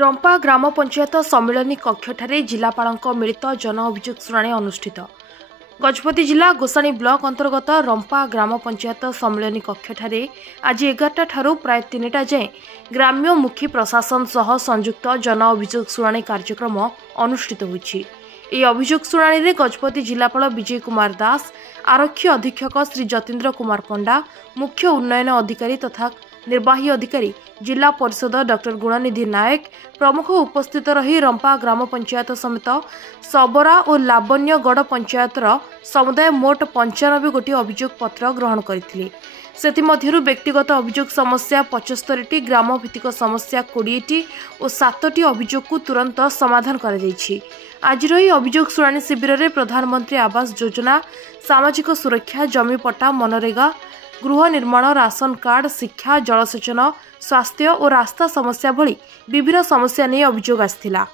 रंपा ग्राम पंचायत सम्मिलनी कक्षठारे जिलापालक मिलित जन अभियोग शुणाणी अनुष्ठित। गजपति जिला गोसाणी ब्लॉक अंतर्गत रंपा ग्राम पंचायत सम्मिलनी कक्षठारे आज 11टा ठारू प्राय 3टा जाए ग्राम्य मुखी प्रशासन सह संयुक्त जन अभियोग शुणाणी कार्यक्रम अनुष्ठित होईछि। ଏହି ଅଭିଯୋଗ ଶୁଣାଣିରେ ଗଜପତି ଜିଲ୍ଲାପାଳ ବିଜୟ କୁମାର ଦାସ, ଆରକ୍ଷୀ ଅଧୀକ୍ଷକ ଶ୍ରୀ ଯତୀନ୍ଦ୍ର କୁମାର ପଣ୍ଡା, ମୁଖ୍ୟ ଉନ୍ନୟନ ଅଧିକାରୀ ତଥା ନିର୍ବାହୀ ଅଧିକାରୀ ଜିଲ୍ଲା ପରିଷଦ ଡକ୍ଟର ଗୁଣନିଧି ନାୟକ ପ୍ରମୁଖ ଉପସ୍ଥିତ ରହି ରମ୍ପା ଗ୍ରାମ ପଞ୍ଚାୟତ ସମେତ सबरा और लावण्यगढ़ पञ्चायतर समुदाय मोट 95 गोटी अभियोग पत्र ग्रहण करथिले। सेथिमध्यरु व्यक्तिगत अभियोग समस्या 75टी, ग्राम भित्तिक समस्या 20टी और 7टी अभियोग को तुरंत समाधान करा जायछि। आजिर एही अभियोग शुणाणी शिविर में प्रधानमंत्री आवास योजना, सामाजिक सुरक्षा, जमी पट्टा, मनरेगा, गृह निर्माण, राशन कार्ड, शिक्षा, जलसेचन, स्वास्थ्य और रास्ता समस्या भली विभिन्न समस्या नहीं अभियोग आसिथिला।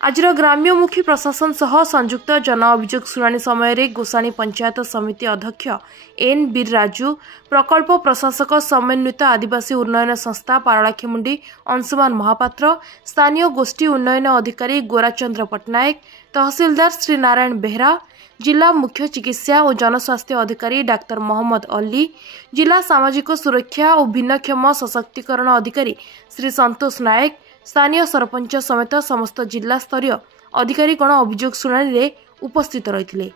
आजिर ग्राम्यमुखी प्रशासन सह संयुक्त जन अभियोग शुणाणी समय गोसाणी पंचायत समिति अध्यक्ष एन वीर राजू, प्रकल्प प्रशासक समन्वित आदिवासी उन्नयन संस्था पारलाखेमुंडी अंशुमान महापात्र, स्थानीय गोष्ठी उन्नयन अधिकारी गोराचंद्र पट्टनायक, तहसीलदार श्री नारायण बेहरा, जिला मुख्य चिकित्सा और जनस्वास्थ्य अधिकारी डाक्टर मोहम्मद अली, जिला सामाजिक सुरक्षा और भिन्नक्षम सशक्तिकरण अधिकारी श्री संतोष नायक, स्थानीय सरपंच समेत समस्त जिला स्तरीय अधिकारी गण अभियोग शुणाणी उपस्थित रहिथिले।